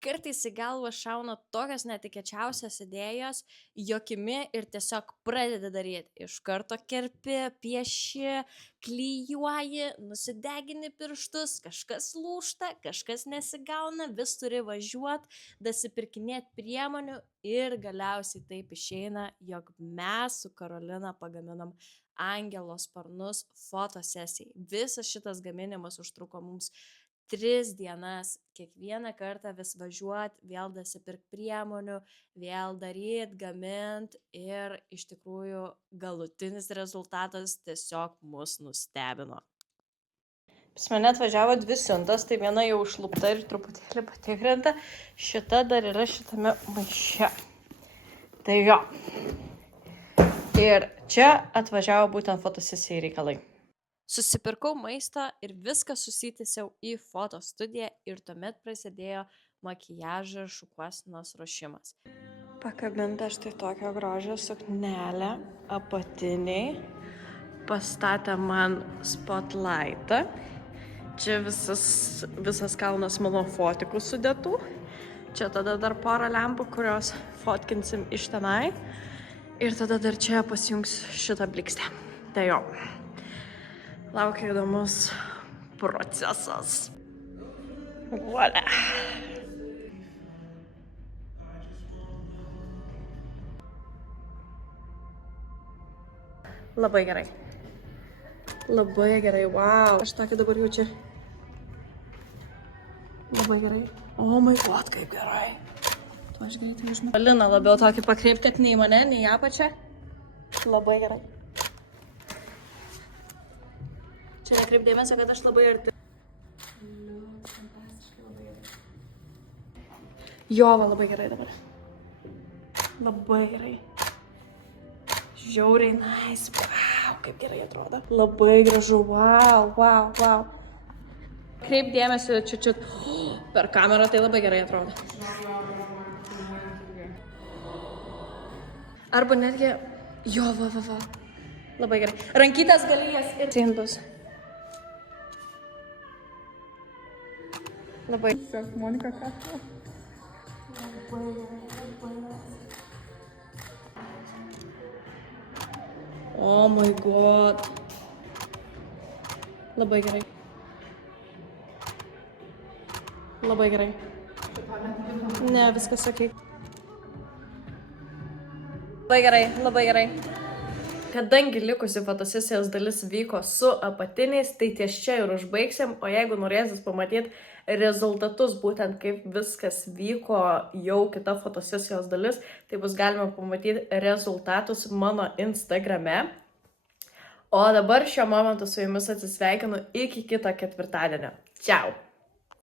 Kartais į galvą šauna tokios netikėčiausios idėjos, jokimi ir tiesiog pradedi daryti. Iš karto kerpi, pieši, klyjuoji, nusidegini pirštus, kažkas lūžta, kažkas nesigauna, vis turi važiuoti, dasipirkinėti priemonių ir galiausiai taip išeina, jog mes su Karolina pagaminom angelo sparnus fotosesijai. Visas šitas gaminimas užtruko mums 3 dienas, kiekvieną kartą vis važiuot, vėl dasipirkt priemonių, vėl daryt, gamint ir iš tikrųjų galutinis rezultatas tiesiog mus nustebino. Pas mane atvažiavo 2 siuntos, tai viena jau užlupta ir truputėlį patikrinta, šita dar yra šitame maiše. Tai jo. Ir čia atvažiavo būtent fotosesijai reikalai. Susipirkau maisto ir viską susitęsiau į fotostudiją ir tuomet prasidėjo makiažo ir šukuosenos ruošimas. Pakabinta štai tokią grožią suknelę apatiniai. Pastatė man spotlightą. Čia visas kalnas mano fotikų sudėtų. Čia tada dar porą lempų, kurios fotkinsim iš tenai. Ir tada dar čia pasijungs šitą blikstę. Tai jo. Laukia įdomus procesas. Voila. Labai gerai. Labai gerai, wow. Aš tokį dabar jaučiu. Labai gerai. Oh my god, kaip gerai. Tu aš greitai užmė. Lina labiau tokį pakreipti nei mane, nei apačią. Labai gerai. Čia nekreip dėmesio, kad aš labai arti. Fantastiškai, labai gerai. Jo, va, labai gerai dabar. Labai gerai. Žiauriai nice. Wow, kaip gerai atrodo. Labai gražu. Wow, wow, wow. Kreip dėmesio čiut. Per kamerą tai labai gerai atrodo. Arba netgi... Jo, va. Labai gerai. Rankytės galijas ir cindus. Labai. Monika Kato. Oh my god. Labai gerai. Labai gerai. Ne, viskas sakai. Labai gerai, labai gerai. Kadangi likusi fotosesijos dalis vyko su apatiniais, tai ties čia ir užbaigsim, o jeigu norėsit pamatyti rezultatus, būtent kaip viskas vyko jau kita fotosesijos dalis, tai bus galima pamatyti rezultatus mano Instagrame. O dabar šiuo momentu su jumis atsisveikinu iki kito ketvirtadienio. Čiau!